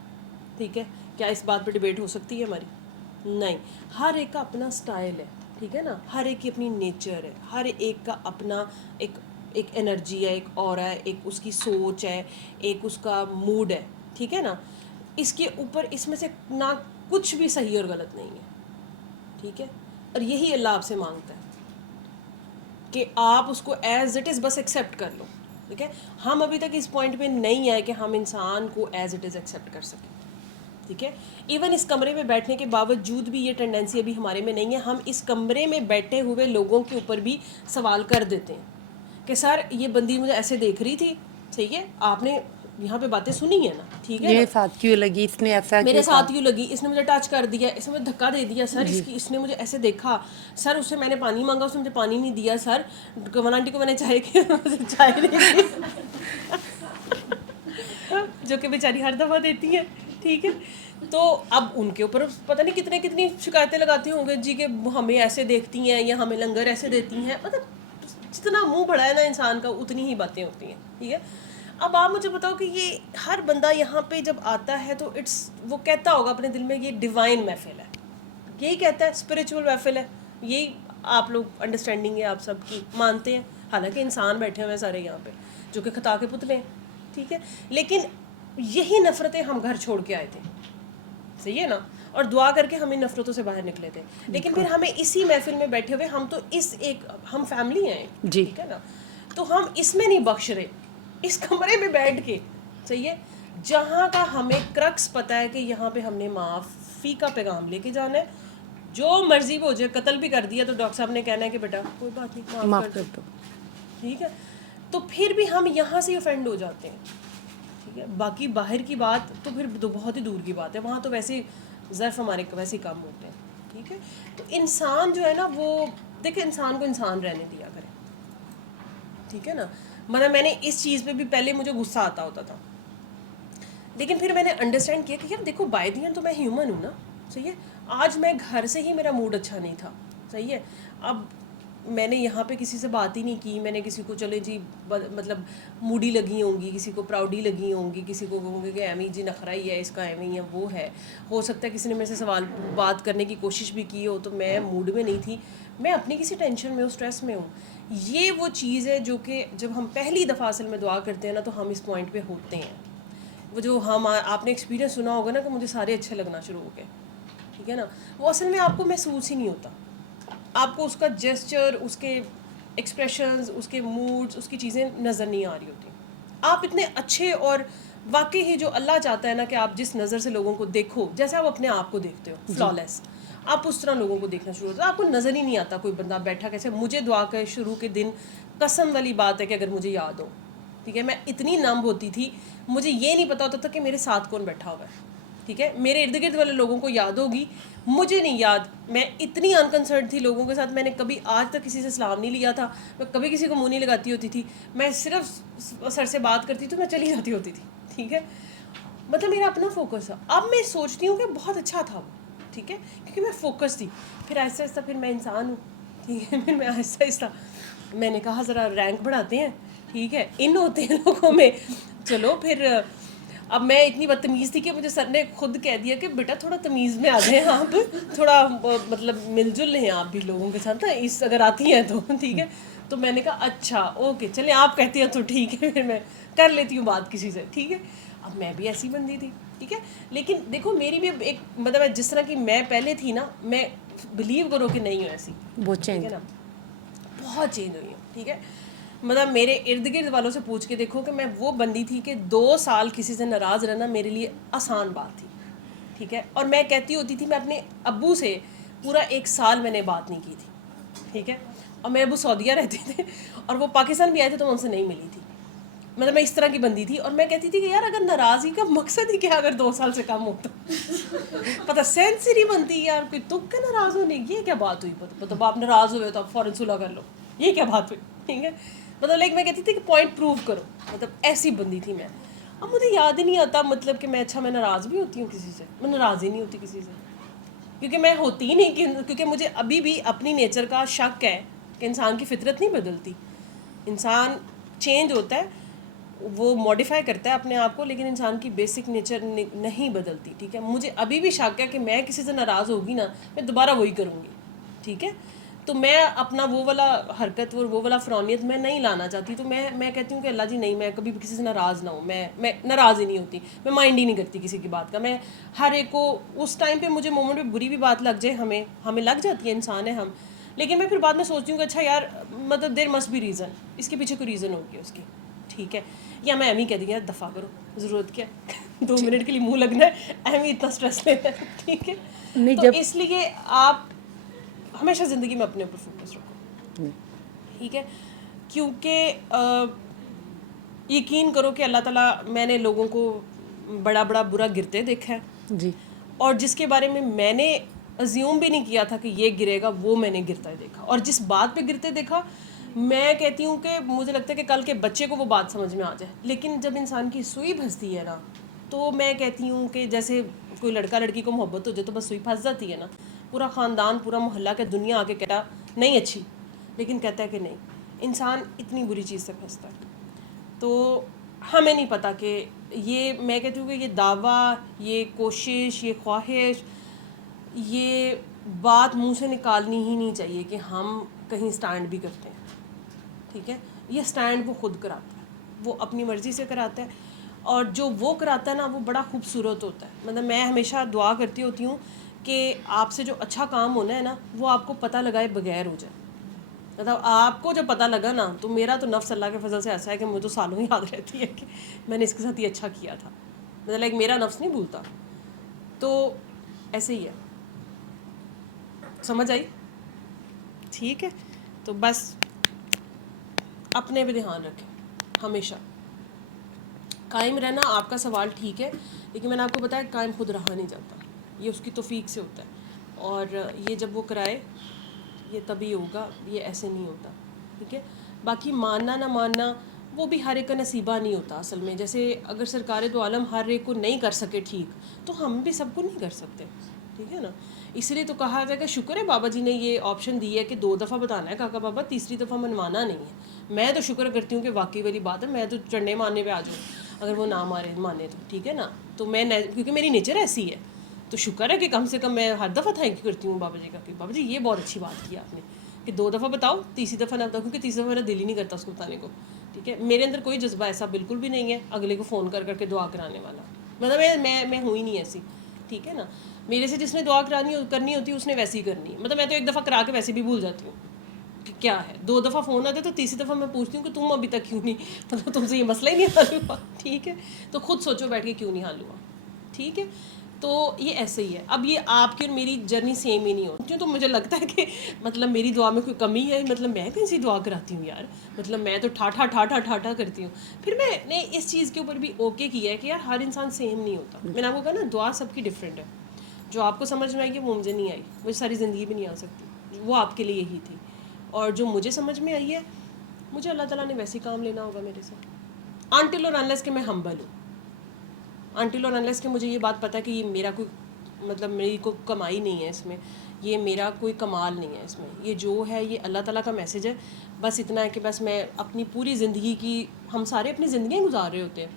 ٹھیک ہے. کیا اس بات پہ ڈبیٹ ہو سکتی ہے ہماری؟ نہیں, ہر ایک کا اپنا سٹائل ہے, ٹھیک ہے نا, ہر ایک کی اپنی نیچر ہے, ہر ایک کا اپنا ایک انرجی ہے, ایک اورا ہے, ایک اس کی سوچ ہے, ایک اس کا موڈ ہے, ٹھیک ہے نا. اس کے اوپر اس میں سے نہ کچھ بھی صحیح اور غلط نہیں ہے, ٹھیک ہے. اور یہی اللہ آپ سے مانگتا ہے کہ آپ اس کو ایز اٹ از بس ایکسیپٹ کر لو, ٹھیک ہے. ہم ابھی تک اس پوائنٹ پہ نہیں آئے کہ ہم انسان کو ایز اٹ از ایکسیپٹ کر سکیں, ٹھیک ہے. ایون اس کمرے میں بیٹھنے کے باوجود بھی یہ ٹینڈنسی ابھی ہمارے میں نہیں ہے. ہم اس کمرے میں بیٹھے ہوئے لوگوں کے اوپر بھی سوال کر دیتے ہیں کہ سر یہ بندی مجھے ایسے دیکھ رہی تھی, ٹھیک ہے, آپ نے یہاں پہ باتیں سنی ہیں نا, ٹھیک ہے نا, یہ ساتھ کیوں لگی, اس نے ایسا میرے کیوں ساتھ یوں لگی, اس نے مجھے ٹچ کر دیا, اس نے مجھے دھکا دے دیا, سر اس نے مجھے ایسے دیکھا, سر اس سے میں نے پانی مانگا, اس نے مجھے پانی نہیں دیا, سر کمل آنٹی کو میں نے چائے کی, چائے نہیں دی, جو کہ بیچاری ہر دفعہ دیتی ہیں, ٹھیک ہے. تو اب ان کے اوپر پتہ نہیں کتنی شکایتیں لگاتے ہوں گے جی کہ ہمیں ایسے دیکھتی ہیں یا ہمیں لنگر ایسے دیتی ہیں. مطلب جتنا منہ بڑا ہے نا انسان کا اتنی ہی باتیں ہوتی ہیں, ٹھیک ہے. اب آپ مجھے بتاؤ کہ یہ ہر بندہ یہاں پہ جب آتا ہے تو وہ کہتا ہوگا اپنے دل میں یہ ڈیوائن محفل ہے, یہی کہتا ہے اسپریچول محفل ہے, یہی آپ لوگ انڈرسٹینڈنگ ہے, آپ سب کی مانتے ہیں. حالانکہ انسان بیٹھے ہوئے ہیں سارے یہاں پہ جو کہ خطا کے پتلے ہیں, ٹھیک ہے. لیکن یہی نفرتیں ہم گھر چھوڑ کے آئے تھے, صحیح ہے نا, اور دعا کر کے ہم ان نفرتوں سے باہر نکلے تھے. لیکن پھر ہمیں اسی محفل میں بیٹھے ہوئے ہم تو ہم فیملی ہیں, ٹھیک ہے نا, تو ہم اس میں نہیں بخش رہے, اس کمرے میں بیٹھ کے, صحیح ہے, جہاں کا ہمیں کرکس پتہ ہے کہ یہاں پہ ہم نے معافی کا پیغام لے کے جانا ہے. جو مرضی ہو جائے, قتل بھی کر دیا تو ڈاکٹر صاحب نے کہنا ہے کہ بیٹا کوئی بات نہیں, معاف کر دو, ٹھیک ہے. تو پھر بھی ہم یہاں سے افینڈ ہو جاتے ہیں, ٹھیک ہے. باقی باہر کی بات تو پھر بہت ہی دور کی بات ہے, وہاں تو ویسے ظرف ہمارے ویسے کم ہوتے ہیں, ٹھیک ہے. تو انسان جو ہے نا وہ دیکھیں انسان کو انسان رہنے دیا کرے, ٹھیک ہے نا. مطلب میں نے اس چیز پہ بھی پہلے مجھے غصہ آتا ہوتا تھا, لیکن پھر میں نے انڈرسٹینڈ کیا کہ یار دیکھو بائی دی اینڈ تو میں ہیومن ہوں نا, صحیح ہے. آج میں گھر سے ہی میرا موڈ اچھا نہیں تھا, صحیح ہے. اب میں نے یہاں پہ کسی سے بات ہی نہیں کی, میں نے کسی کو چلے جی مطلب موڈی لگی ہوں گی, کسی کو پراؤڈی لگی ہوں گی, کسی کو کہوں گی کہ ایمی جی نخرا ہی ہے, اس کا ایمی ہے, وہ ہے. ہو سکتا ہے کسی نے میرے سے بات کرنے کی کوشش بھی کی ہو تو میں موڈ میں نہیں تھی, میں اپنی کسی ٹینشن میں ہوں, اسٹریس میں ہوں. یہ وہ چیز ہے جو کہ جب ہم پہلی دفعہ اصل میں دعا کرتے ہیں نا تو ہم اس پوائنٹ پہ ہوتے ہیں. وہ جو آپ نے ایکسپیرینس سنا ہوگا نا کہ مجھے سارے اچھے لگنا شروع ہو گئے, ٹھیک ہے نا, وہ اصل میں آپ کو محسوس ہی نہیں ہوتا. آپ کو اس کا جیسچر, اس کے ایکسپریشنز, اس کے موڈز, اس کی چیزیں نظر نہیں آ رہی ہوتی. آپ اتنے اچھے اور واقعی ہی جو اللہ چاہتا ہے نا کہ آپ جس نظر سے لوگوں کو دیکھو, جیسے آپ اپنے آپ کو دیکھتے ہو فلالیس, آپ اس طرح لوگوں کو دیکھنا شروع ہوتا ہے. آپ کو نظر ہی نہیں آتا کوئی بندہ بیٹھا کیسے. مجھے دعا کے شروع کے دن قسم والی بات ہے کہ اگر مجھے یاد ہو, ٹھیک ہے, میں اتنی نمب ہوتی تھی, مجھے یہ نہیں پتا ہوتا تھا کہ میرے ساتھ کون بیٹھا ہوا ہے. ٹھیک ہے. میرے ارد گرد والے لوگوں کو یاد ہوگی, مجھے نہیں یاد. میں اتنی انکنسرن تھی لوگوں کے ساتھ, میں نے کبھی آج تک کسی سے سلام نہیں لیا تھا, میں کبھی کسی کو منہ نہیں لگاتی ہوتی تھی, میں صرف سر سے بات کرتی تو میں چلی جاتی ہوتی تھی. ٹھیک ہے, مطلب میرا اپنا فوکس تھا. اب میں سوچتی ہوں کہ بہت اچھا تھا وہ, ٹھیک ہے, کیونکہ میں فوکس تھی. پھر آہستہ آہستہ پھر میں انسان ہوں, ٹھیک ہے, پھر میں آہستہ آہستہ میں نے کہا ذرا رینک بڑھاتے ہیں, ٹھیک ہے, ان ہوتے ہیں لوگوں میں. چلو پھر اب میں اتنی بدتمیز تھی کہ مجھے سر نے خود کہہ دیا کہ بیٹا تھوڑا تمیز میں آ جائیں آپ, تھوڑا مطلب مل جل لیں آپ بھی لوگوں کے ساتھ اس اگر آتی ہیں تو, ٹھیک ہے. تو میں نے کہا اچھا اوکے چلیں آپ کہتی ہیں تو ٹھیک ہے, پھر میں کر لیتی ہوں بات کسی سے, ٹھیک ہے. اب میں بھی ایسی بندی تھی, ٹھیک ہے, لیکن دیکھو میری بھی ایک مطلب جس طرح کی میں پہلے تھی نا, میں بلیو کرو کہ نہیں ہوں ایسی, وہ ٹھیک چینج ہے نا, بہت چینج ہوئی ہوں. ٹھیک ہے, مطلب میرے ارد گرد والوں سے پوچھ کے دیکھو کہ میں وہ بندی تھی کہ 2 سال کسی سے ناراض رہنا میرے لیے آسان بات تھی. ٹھیک ہے, اور میں کہتی ہوتی تھی, میں اپنے ابو سے پورا 1 سال میں نے بات نہیں کی تھی. ٹھیک ہے, اور میرے ابو سعودیہ رہتے تھے اور وہ پاکستان بھی آئے تھے تو میں ان سے نہیں ملی تھی. مطلب میں اس طرح کی بندی تھی, اور میں کہتی تھی کہ یار اگر ناراضگی کا مقصد ہی کیا اگر 2 سال سے کم ہوتا, پتہ سینس ہی نہیں بنتی یار, کوئی تک کے ناراض ہونے یہ کیا بات ہوئی, مطلب آپ ناراض ہوئے تو آپ فوراً صلح کر لو, یہ کیا بات ہوئی. ٹھیک ہے, مطلب لائک میں کہتی تھی کہ پوائنٹ پروو کرو, مطلب ایسی بندی تھی میں. اب مجھے یاد ہی نہیں آتا مطلب کہ میں ناراض بھی ہوتی ہوں کسی سے, میں ناراض ہی نہیں ہوتی کسی سے, کیونکہ میں ہوتی ہی نہیں, کیونکہ مجھے ابھی بھی اپنی نیچر کا شک ہے کہ انسان کی فطرت نہیں بدلتی. انسان چینج ہوتا ہے, وہ ماڈیفائی کرتا ہے اپنے آپ کو, لیکن انسان کی بیسک نیچر نہیں بدلتی. ٹھیک ہے, مجھے ابھی بھی شک ہے کہ میں کسی سے ناراض ہوگی نا, میں دوبارہ وہی کروں گی. ٹھیک ہے, تو میں اپنا وہ والا حرکت وہ والا فرونیت میں نہیں لانا چاہتی. تو میں کہتی ہوں کہ اللہ جی نہیں, میں کبھی بھی کسی سے ناراض نہ ہوں, میں ناراض ہی نہیں ہوتی, میں مائنڈ ہی نہیں کرتی کسی کی بات کا. میں ہر ایک کو اس ٹائم پہ مجھے مومنٹ پہ بری بھی بات لگ جائے, ہمیں لگ جاتی ہے, انسان ہے ہم, لیکن میں پھر بعد میں سوچتی ہوں کہ اچھا یار مطلب دیر مسٹ بی ریزن, اس کے پیچھے کوئی ریزن ہوگی اس کی. ٹھیک ہے, یا میں ایم ہی کہہ دیں یار دفاع کرو, ضرورت کیا 2 منٹ کے لیے منہ لگنا ہے, ایم ہی اتنا اسٹریس لیتا ہے. ٹھیک ہے, نہیں تو جب اس لیے آپ ہمیشہ زندگی میں اپنے اوپر فوکس رکھو. ٹھیک ہے, کیونکہ یقین کرو کہ اللہ تعالیٰ, میں نے لوگوں کو بڑا برا گرتے دیکھا ہے, جی اور جس کے بارے میں نے ازیوم بھی نہیں کیا تھا کہ یہ گرے گا, وہ میں نے گرتا دیکھا. اور جس بات پہ گرتے دیکھا, میں کہتی ہوں کہ مجھے لگتا ہے کہ کل کے بچے کو وہ بات سمجھ میں آ جائے, لیکن جب انسان کی سوئی پھنستی ہے نا, تو میں کہتی ہوں کہ جیسے کوئی لڑکا لڑکی کو محبت ہو جائے تو بس سوئی پھنس جاتی ہے نا, پورا خاندان پورا محلہ کہ دنیا آ کے کہتا نہیں اچھی, لیکن کہتا ہے کہ نہیں, انسان اتنی بری چیز سے پھنستا ہے. تو ہمیں نہیں پتہ کہ یہ, میں کہتی ہوں کہ یہ دعویٰ, یہ کوشش, یہ خواہش, یہ بات منہ سے نکالنی ہی نہیں چاہیے کہ ہم کہیں سٹینڈ بھی کرتے ہیں. ٹھیک ہے, یہ سٹینڈ وہ خود کراتا ہے, وہ اپنی مرضی سے کراتا ہے, اور جو وہ کراتا ہے نا وہ بڑا خوبصورت ہوتا ہے. مطلب میں ہمیشہ دعا کرتی ہوتی ہوں کہ آپ سے جو اچھا کام ہونا ہے نا, وہ آپ کو پتہ لگائے بغیر ہو جائے. مطلب آپ کو جب پتہ لگا نا, تو میرا تو نفس اللہ کے فضل سے ایسا ہے کہ مجھے تو سالوں ہی یاد رہتی ہے کہ میں نے اس کے ساتھ یہ اچھا کیا تھا. مطلب لائک میرا نفس نہیں بھولتا. تو ایسے ہی ہے, سمجھ آئی؟ ٹھیک ہے, تو بس اپنے پہ دھیان رکھیں ہمیشہ. قائم رہنا آپ کا سوال ٹھیک ہے, لیکن میں نے آپ کو بتایا قائم خود رہا نہیں جاتا, یہ اس کی توفیق سے ہوتا ہے, اور یہ جب وہ کرائے یہ تبھی ہوگا, یہ ایسے نہیں ہوتا. ٹھیک ہے, باقی ماننا نہ ماننا وہ بھی ہر ایک کا نصیبہ نہیں ہوتا اصل میں. جیسے اگر سرکار دو عالم ہر ایک کو نہیں کر سکے ٹھیک, تو ہم بھی سب کو نہیں کر سکتے. ٹھیک ہے نا, اس لیے تو کہا جائے کہ شکر ہے بابا جی نے یہ آپشن دی ہے کہ 2 دفعہ بتانا ہے کاکا بابا, تیسری دفعہ منوانا نہیں ہے. میں تو شکر کرتی ہوں کہ واقعی والی بات ہے, میں تو چنڈے مارنے پہ آ جاؤں اگر وہ نہ مانے تو. ٹھیک ہے نا, تو میں کیونکہ میری نیچر ایسی ہے, تو شکر ہے کہ کم سے کم میں ہر دفعہ تھینک یو کرتی ہوں بابا جی کا کہ بابا جی یہ بہت اچھی بات کی آپ نے کہ 2 دفعہ بتاؤ, تیسری دفعہ نہ بتاؤ, کیونکہ تیسری دفعہ میرا دل ہی نہیں کرتا اس کو بتانے کو. ٹھیک ہے, میرے اندر کوئی جذبہ ایسا بالکل بھی نہیں ہے اگلے کو فون کر کے دعا کرانے والا. مطلب میں ہوں ہی نہیں ایسی. ٹھیک ہے نا, میرے سے جس نے دعا کرنی ہوتی ہے اس نے ویسی ہی کرنی ہے. مطلب میں تو 1 دفعہ کرا کے ویسے بھی بھول جاتی ہوں کہ کیا ہے. 2 دفعہ فون آتا ہے تو تیسری دفعہ میں پوچھتی ہوں کہ تم ابھی تک کیوں نہیں, مطلب تم سے یہ مسئلہ ہی نہیں حل ہوا. ٹھیک ہے, تو خود سوچو بیٹھ کے کیوں نہیں حل ہوا. ٹھیک ہے, تو یہ ایسے ہی ہے. اب یہ آپ کی اور میری جرنی سیم ہی نہیں ہوتی. کیوں تو مجھے لگتا ہے کہ مطلب میری دعا میں کوئی کمی ہے, مطلب میں کہیں سی دعا کراتی ہوں یار, مطلب میں تو ٹھاٹھا کرتی ہوں. پھر میں نے اس چیز کے اوپر بھی اوکے کیا ہے کہ یار ہر انسان سیم نہیں ہوتا. میں نے آپ کو کہا نا دعا سب کی ڈفرینٹ ہے. جو آپ کو سمجھ میں آئی ہے وہ مجھے نہیں آئی, مجھے ساری زندگی بھی نہیں آ سکتی. وہ آپ کے لیے یہی تھی, اور جو مجھے سمجھ میں آئی ہے مجھے اللہ تعالیٰ نے ویسے ہی کام لینا ہوگا میرے سے, انٹل اور انلیس کہ میں ہمبل ہوں, انٹل اور انلیس کہ مجھے یہ بات پتہ ہے کہ یہ میرا کوئی مطلب میری کوئی کمائی نہیں ہے اس میں, یہ میرا کوئی کمال نہیں ہے اس میں, یہ جو ہے یہ اللہ تعالیٰ کا میسج ہے. بس اتنا ہے کہ بس میں اپنی پوری زندگی کی, ہم سارے اپنی زندگیاں گزار رہے ہوتے ہیں,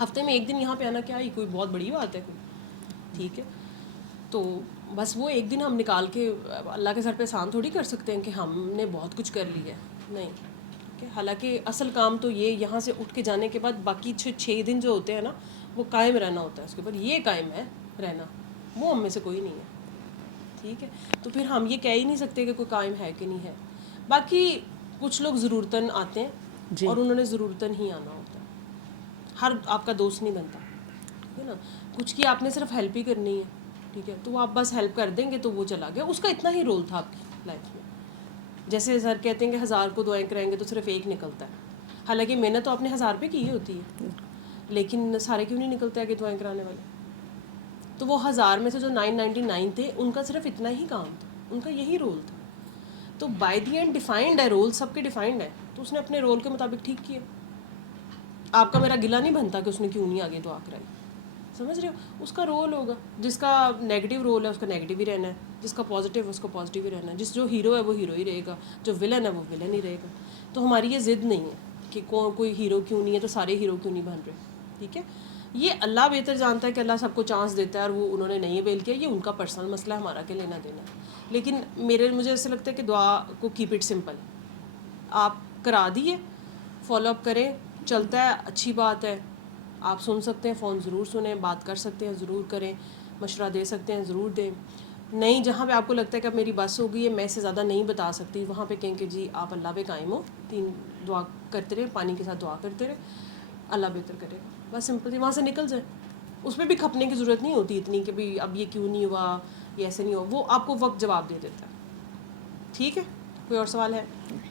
ہفتے میں ایک دن یہاں پہ آنا کیا یہ کوئی بہت بڑی بات ہے کوئی, ٹھیک ہے. تو بس وہ ایک دن ہم نکال کے اللہ کے سر پہ احسان تھوڑی کر سکتے ہیں کہ ہم نے بہت کچھ کر لیا ہے, نہیں. حالانکہ اصل کام تو یہ یہاں سے اٹھ کے جانے کے بعد باقی 6 دن جو ہوتے ہیں نا وہ قائم رہنا ہوتا ہے, اس کے اوپر یہ قائم ہے رہنا, وہ ہم میں سے کوئی نہیں ہے, ٹھیک ہے. تو پھر ہم یہ کہہ ہی نہیں سکتے کہ کوئی قائم ہے کہ نہیں ہے. باقی کچھ لوگ ضرورتاً آتے ہیں اور انہوں نے ضرورتاً ہی آنا ہوتا ہے, ہر آپ کا دوست نہیں بنتا, ٹھیک ہے نا. کچھ کی آپ نے صرف ہیلپ ہی کرنی ہے, ٹھیک ہے, تو وہ آپ بس ہیلپ کر دیں گے تو وہ چلا گیا, اس کا اتنا ہی رول تھا آپ کی لائف میں. جیسے سر کہتے ہیں کہ 1000 کو دعائیں کرائیں گے تو صرف ایک نکلتا ہے, حالانکہ محنت تو آپ نے 1000 پہ کی ہی ہوتی ہے, لیکن سارے کیوں نہیں نکلتے آگے دعائیں کرانے والے. تو وہ 1000 میں سے جو 999 تھے ان کا صرف اتنا ہی کام تھا, ان کا یہی رول تھا. تو بائی دی اینڈ ڈیفائنڈ ہے, رول سب کے ڈیفائنڈ ہے, تو اس نے اپنے رول کے مطابق ٹھیک کیا. آپ کا میرا گلہ نہیں بنتا کہ اس نے کیوں نہیں آگے دعا کرائی, سمجھ رہے ہو. اس کا رول ہوگا, جس کا نیگیٹو رول ہے اس کا نیگیٹو ہی رہنا ہے, جس کا پازیٹیو ہے اس کو پازیٹیو ہی رہنا ہے, جو ہیرو ہے وہ ہیرو ہی رہے گا, جو ولن ہے وہ ولن ہی رہے گا. تو ہماری یہ ضد نہیں ہے کہ کوئی ہیرو کیوں نہیں ہے تو سارے ہیرو کیوں نہیں بن رہے, ٹھیک ہے. یہ اللہ بہتر جانتا ہے کہ اللہ سب کو چانس دیتا ہے, اور وہ انہوں نے نہیں اویل کیا, یہ ان کا پرسنل مسئلہ ہے, ہمارا کیا لینا دینا ہے. لیکن مجھے ایسا لگتا ہے کہ دعا کو کیپ اٹ سمپل, آپ کرا دیے, فالو اپ کریں, چلتا ہے اچھی بات ہے. آپ سن سکتے ہیں, فون ضرور سنیں, بات کر سکتے ہیں ضرور کریں, مشورہ دے سکتے ہیں ضرور دیں. نہیں, جہاں پہ آپ کو لگتا ہے کہ اب میری بس ہو گئی ہے, میں اس سے زیادہ نہیں بتا سکتی, وہاں پہ کہیں کہ جی آپ اللہ پہ قائم ہو, 3 دعا کرتے رہے, پانی کے ساتھ دعا کرتے رہے, اللہ بہتر کرے گا. بس سمپل, وہاں سے نکل جائے. اس میں بھی کھپنے کی ضرورت نہیں ہوتی اتنی کہ بھئی اب یہ کیوں نہیں ہوا, یہ ایسے نہیں ہوا, وہ آپ کو وقت جواب دے دیتا ہے. ٹھیک ہے, کوئی اور سوال ہے؟ ٹھیک.